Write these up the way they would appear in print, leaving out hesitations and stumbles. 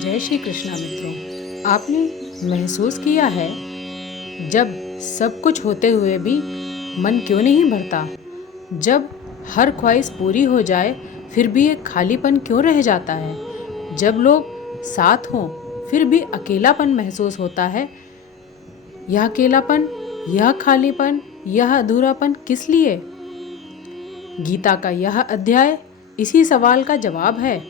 जय श्री कृष्णा मित्रों। आपने महसूस किया है जब सब कुछ होते हुए भी मन क्यों नहीं भरता? जब हर ख्वाहिश पूरी हो जाए फिर भी एक खालीपन क्यों रह जाता है? जब लोग साथ हों फिर भी अकेलापन महसूस होता है। यह अकेलापन, यह खालीपन, यह अधूरापन किस लिए? गीता का यह अध्याय इसी सवाल का जवाब है।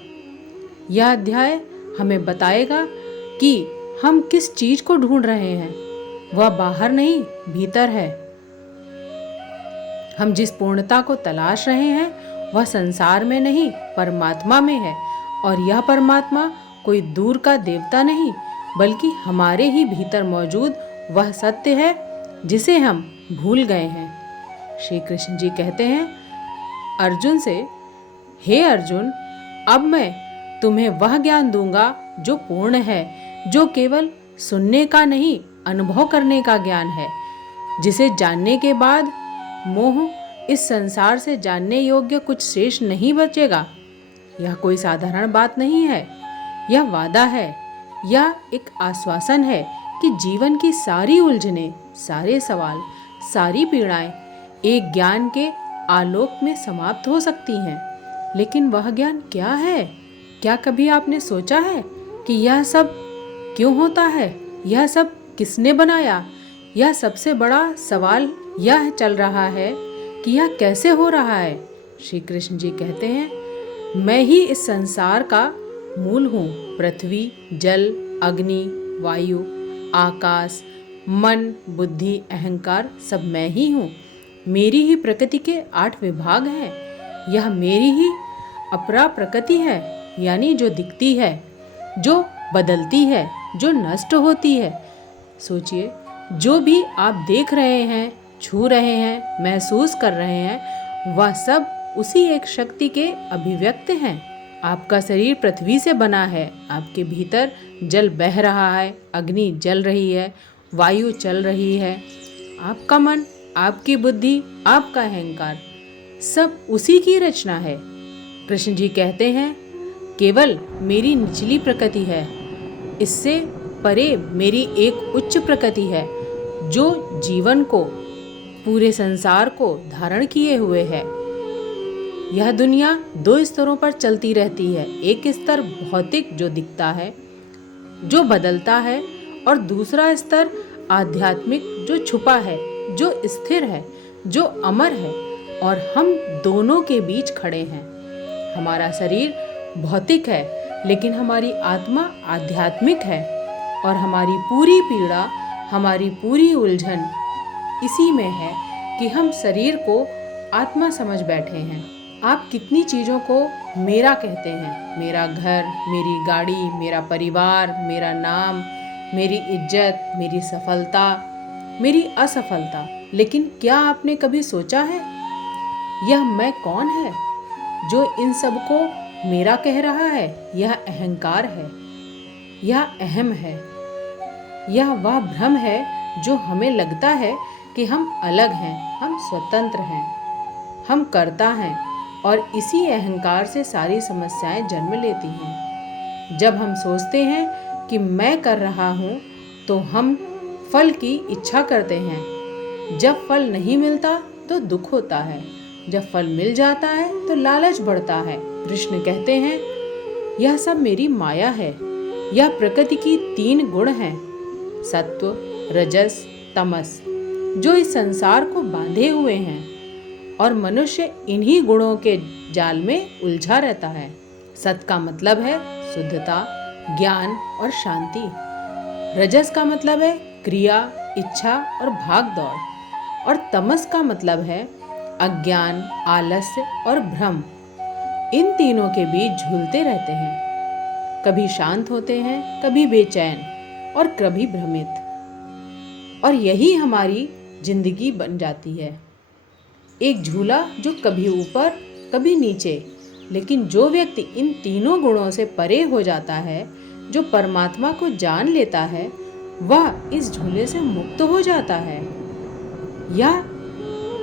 यह अध्याय हमें बताएगा कि हम किस चीज को ढूंढ रहे हैं। वह बाहर नहीं, भीतर है। हम जिस पूर्णता को तलाश रहे हैं वह संसार में नहीं, परमात्मा में है। और यह परमात्मा कोई दूर का देवता नहीं, बल्कि हमारे ही भीतर मौजूद वह सत्य है जिसे हम भूल गए हैं। श्री कृष्ण जी कहते हैं अर्जुन से, हे अर्जुन, अब मैं तुम्हें वह ज्ञान दूंगा जो पूर्ण है, जो केवल सुनने का नहीं, अनुभव करने का ज्ञान है, जिसे जानने के बाद मोह इस संसार से जानने योग्य कुछ शेष नहीं बचेगा। यह कोई साधारण बात नहीं है, यह वादा है, यह एक आश्वासन है कि जीवन की सारी उलझनें, सारे सवाल, सारी पीड़ाएं एक ज्ञान के आलोक में समाप्त हो सकती हैं। लेकिन वह ज्ञान क्या है? क्या कभी आपने सोचा है कि यह सब क्यों होता है? यह सब किसने बनाया? यह सबसे बड़ा सवाल यह चल रहा है कि यह कैसे हो रहा है। श्री कृष्ण जी कहते हैं, मैं ही इस संसार का मूल हूँ। पृथ्वी, जल, अग्नि, वायु, आकाश, मन, बुद्धि, अहंकार सब मैं ही हूँ। मेरी ही प्रकृति के 8 विभाग हैं। यह मेरी ही अपरा प्रकृति है, यानी जो दिखती है, जो बदलती है, जो नष्ट होती है। सोचिए, जो भी आप देख रहे हैं, छू रहे हैं, महसूस कर रहे हैं, वह सब उसी एक शक्ति के अभिव्यक्त हैं। आपका शरीर पृथ्वी से बना है, आपके भीतर जल बह रहा है, अग्नि जल रही है, वायु चल रही है। आपका मन, आपकी बुद्धि, आपका अहंकार सब उसी की रचना है। कृष्ण जी कहते हैं, केवल मेरी निचली प्रकृति है, इससे परे मेरी एक उच्च प्रकृति है जो जीवन को, पूरे संसार को धारण किए हुए है। यह दुनिया 2 स्तरों पर चलती रहती है। एक स्तर भौतिक जो दिखता है, जो बदलता है, और दूसरा स्तर आध्यात्मिक जो छुपा है, जो स्थिर है, जो अमर है। और हम दोनों के बीच खड़े हैं। हमारा शरीर भौतिक है, लेकिन हमारी आत्मा आध्यात्मिक है। और हमारी पूरी पीड़ा, हमारी पूरी उलझन इसी में है कि हम शरीर को आत्मा समझ बैठे हैं। आप कितनी चीज़ों को मेरा कहते हैं। मेरा घर, मेरी गाड़ी, मेरा परिवार, मेरा नाम, मेरी इज्जत, मेरी सफलता, मेरी असफलता। लेकिन क्या आपने कभी सोचा है यह मैं कौन है जो इन सब को मेरा कह रहा है? यह अहंकार है, यह अहम है, यह वह भ्रम है जो हमें लगता है कि हम अलग हैं, हम स्वतंत्र हैं, हम कर्ता हैं। और इसी अहंकार से सारी समस्याएं जन्म लेती हैं। जब हम सोचते हैं कि मैं कर रहा हूँ तो हम फल की इच्छा करते हैं। जब फल नहीं मिलता तो दुख होता है, जब फल मिल जाता है तो लालच बढ़ता है। कृष्ण कहते हैं, यह सब मेरी माया है। यह प्रकृति की 3 गुण हैं, सत्व, रजस, तमस, जो इस संसार को बांधे हुए हैं। और मनुष्य इन्हीं गुणों के जाल में उलझा रहता है। सत का मतलब है शुद्धता, ज्ञान और शांति। रजस का मतलब है क्रिया, इच्छा और भाग दौड़। और तमस का मतलब है अज्ञान, आलस्य और भ्रम। इन तीनों के बीच झूलते रहते हैं। कभी शांत होते हैं, कभी बेचैन और कभी भ्रमित। और यही हमारी जिंदगी बन जाती है, एक झूला जो कभी ऊपर कभी नीचे। लेकिन जो व्यक्ति इन तीनों गुणों से परे हो जाता है, जो परमात्मा को जान लेता है, वह इस झूले से मुक्त हो जाता है या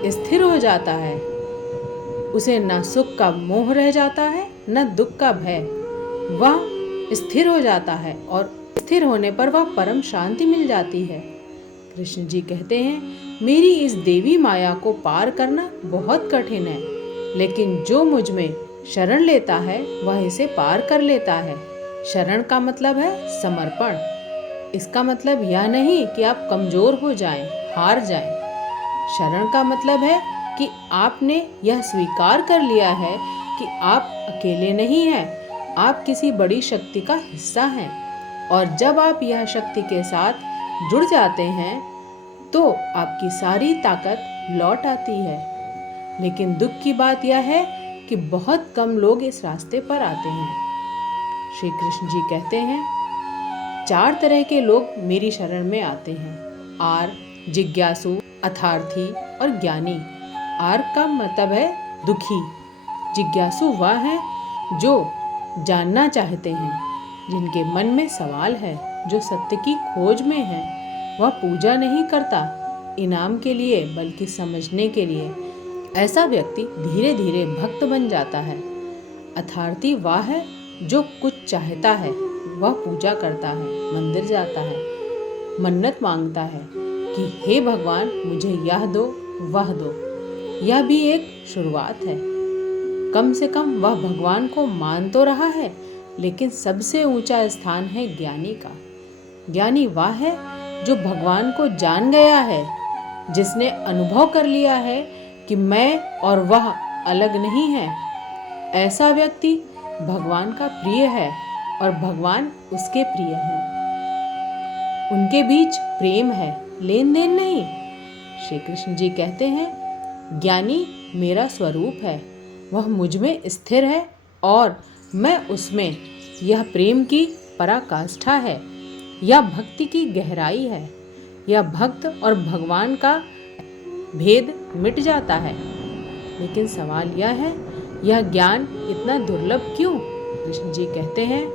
स्थिर हो जाता है। उसे न सुख का मोह रह जाता है, न दुख का भय। वह स्थिर हो जाता है और स्थिर होने पर वह परम शांति मिल जाती है। कृष्ण जी कहते हैं, मेरी इस देवी माया को पार करना बहुत कठिन है, लेकिन जो मुझ में शरण लेता है वह इसे पार कर लेता है। शरण का मतलब है समर्पण। इसका मतलब यह नहीं कि आप कमजोर हो जाएं, हार जाएं। शरण का मतलब है कि आपने यह स्वीकार कर लिया है कि आप अकेले नहीं हैं, आप किसी बड़ी शक्ति का हिस्सा हैं। और जब आप यह शक्ति के साथ जुड़ जाते हैं तो आपकी सारी ताकत लौट आती है। लेकिन दुख की बात यह है कि बहुत कम लोग इस रास्ते पर आते हैं। श्री कृष्ण जी कहते हैं, 4 तरह के लोग मेरी शरण में आते हैं: आर, जिज्ञासु, अर्थार्थी और ज्ञानी। आर का मतलब है दुखी। जिज्ञासु वह है जो जानना चाहते हैं, जिनके मन में सवाल है, जो सत्य की खोज में है। वह पूजा नहीं करता इनाम के लिए, बल्कि समझने के लिए। ऐसा व्यक्ति धीरे धीरे भक्त बन जाता है। अर्थार्थी वह है जो कुछ चाहता है, वह पूजा करता है, मंदिर जाता है, मन्नत मांगता है कि हे भगवान मुझे यह दो, वह दो। यह भी एक शुरुआत है। कम से कम वह भगवान को मान तो रहा है, लेकिन सबसे ऊंचा स्थान है ज्ञानी का। ज्ञानी वह है जो भगवान को जान गया है, जिसने अनुभव कर लिया है कि मैं और वह अलग नहीं है। ऐसा व्यक्ति भगवान का प्रिय है और भगवान उसके प्रिय हैं। उनके बीच प्रेम है, लेन देन नहीं। श्री कृष्ण जी कहते हैं, ज्ञानी मेरा स्वरूप है, वह मुझ में स्थिर है और मैं उसमें। यह प्रेम की पराकाष्ठा है, यह भक्ति की गहराई है। यह भक्त और भगवान का भेद मिट जाता है। लेकिन सवाल यह है, यह ज्ञान इतना दुर्लभ क्यों? कृष्ण जी कहते हैं,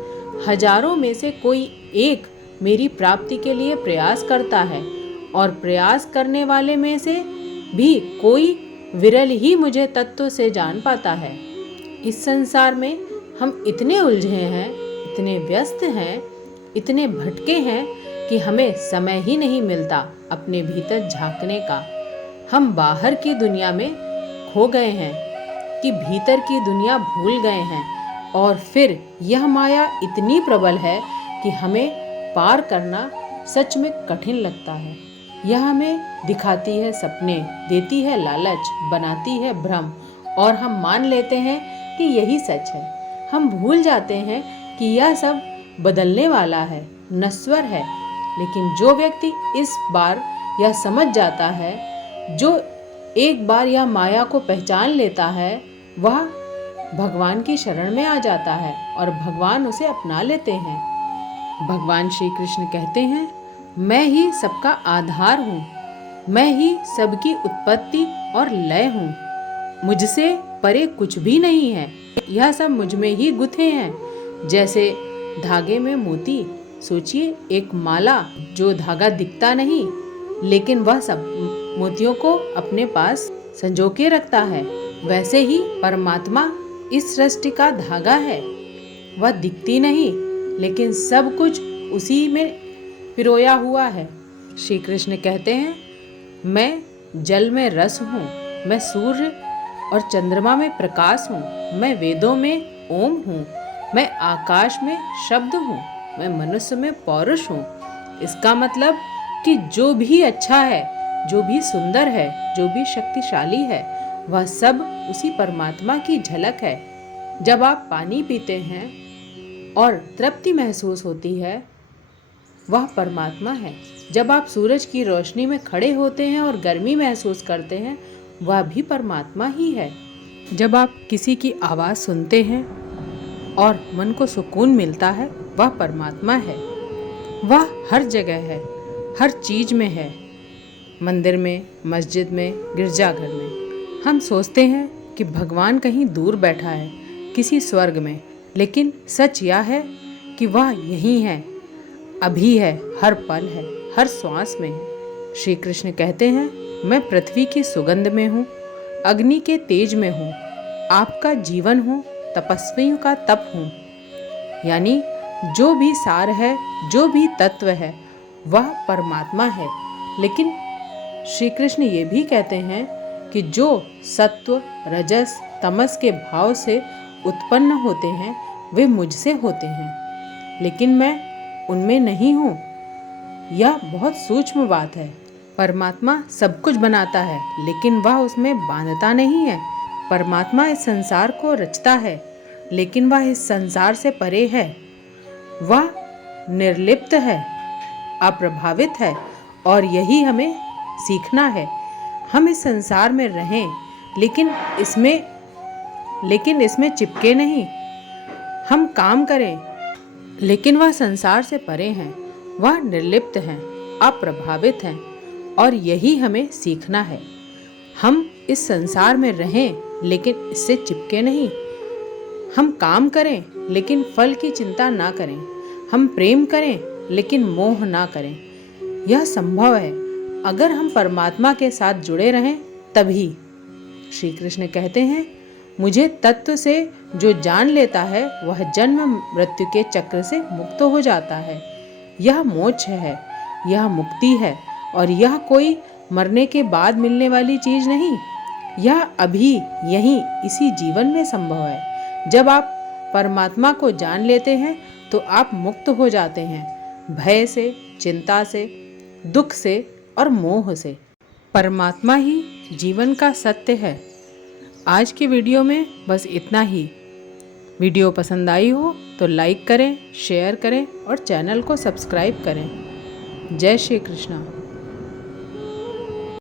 हजारों में से कोई एक मेरी प्राप्ति के लिए प्रयास करता है, और प्रयास करने वाले में से भी कोई विरल ही मुझे तत्व से जान पाता है। इस संसार में हम इतने उलझे हैं, इतने व्यस्त हैं, इतने भटके हैं कि हमें समय ही नहीं मिलता अपने भीतर झांकने का। हम बाहर की दुनिया में खो गए हैं कि भीतर की दुनिया भूल गए हैं, और फिर यह माया इतनी प्रबल है कि हमें पार करना सच में कठिन लगता है। यह हमें दिखाती है सपने, देती है लालच, बनाती है भ्रम, और हम मान लेते हैं कि यही सच है। हम भूल जाते हैं कि यह सब बदलने वाला है, नश्वर है। लेकिन जो व्यक्ति इस बार यह समझ जाता है, जो एक बार यह माया को पहचान लेता है, वह भगवान की शरण में आ जाता है और भगवान उसे अपना लेते हैं। भगवान श्री कृष्ण कहते हैं, मैं ही सबका आधार हूँ, मैं ही सबकी उत्पत्ति और लय हूँ। मुझसे परे कुछ भी नहीं है, यह सब मुझ में ही गुथे हैं। जैसे धागे में मोती, सोचिए एक माला जो धागा दिखता नहीं, लेकिन वह सब मोतियों को अपने पास संजो के रखता है। वैसे ही परमात्मा इस सृष्टि का धागा है। वह दिखती नहीं, लेकिन सब कुछ उसी में पिरोया हुआ है। श्री कृष्ण कहते हैं, मैं जल में रस हूँ, मैं सूर्य और चंद्रमा में प्रकाश हूँ, मैं वेदों में ओम हूँ, मैं आकाश में शब्द हूँ, मैं मनुष्य में पौरुष हूँ। इसका मतलब कि जो भी अच्छा है, जो भी सुंदर है, जो भी शक्तिशाली है, वह सब उसी परमात्मा की झलक है। जब आप पानी पीते हैं और तृप्ति महसूस होती है, वह परमात्मा है। जब आप सूरज की रोशनी में खड़े होते हैं और गर्मी महसूस करते हैं, वह भी परमात्मा ही है। जब आप किसी की आवाज़ सुनते हैं और मन को सुकून मिलता है, वह परमात्मा है। वह हर जगह है, हर चीज में है, मंदिर में, मस्जिद में, गिरजाघर में। हम सोचते हैं कि भगवान कहीं दूर बैठा है, किसी स्वर्ग में, लेकिन सच यह है कि वह यहीं है, अभी है, हर पल है, हर श्वास में है। श्री कृष्ण कहते हैं, मैं पृथ्वी की सुगंध में हूँ, अग्नि के तेज में हूँ, आपका जीवन हूँ, तपस्वियों का तप हूँ। यानी जो भी सार है, जो भी तत्व है, वह परमात्मा है। लेकिन श्री कृष्ण ये भी कहते हैं कि जो सत्व, रजस, तमस के भाव से उत्पन्न होते हैं वे मुझसे होते हैं, लेकिन मैं उनमें नहीं हूँ। यह बहुत सूक्ष्म बात है। परमात्मा सब कुछ बनाता है, लेकिन वह उसमें बांधता नहीं है। परमात्मा इस संसार को रचता है, लेकिन वह इस संसार से परे है। वह निर्लिप्त है, अप्रभावित है, और यही हमें सीखना है। हम इस संसार में रहें, लेकिन इसमें चिपके नहीं। हम काम करें, लेकिन वह संसार से परे हैं। वह निर्लिप्त हैं, अप्रभावित हैं, और यही हमें सीखना है। हम इस संसार में रहें, लेकिन इससे चिपके नहीं। हम काम करें, लेकिन फल की चिंता ना करें। हम प्रेम करें, लेकिन मोह ना करें। यह संभव है अगर हम परमात्मा के साथ जुड़े रहें, तभी। श्री कृष्ण कहते हैं, मुझे तत्व से जो जान लेता है वह जन्म मृत्यु के चक्र से मुक्त हो जाता है। यह मोक्ष है, यह मुक्ति है, और यह कोई मरने के बाद मिलने वाली चीज नहीं। यह अभी यहीं इसी जीवन में संभव है। जब आप परमात्मा को जान लेते हैं तो आप मुक्त हो जाते हैं भय से, चिंता से, दुख से और मोह से। परमात्मा ही जीवन का सत्य है। आज की वीडियो में बस इतना ही। वीडियो पसंद आई हो तो लाइक करें, शेयर करें और चैनल को सब्सक्राइब करें। जय श्री कृष्ण।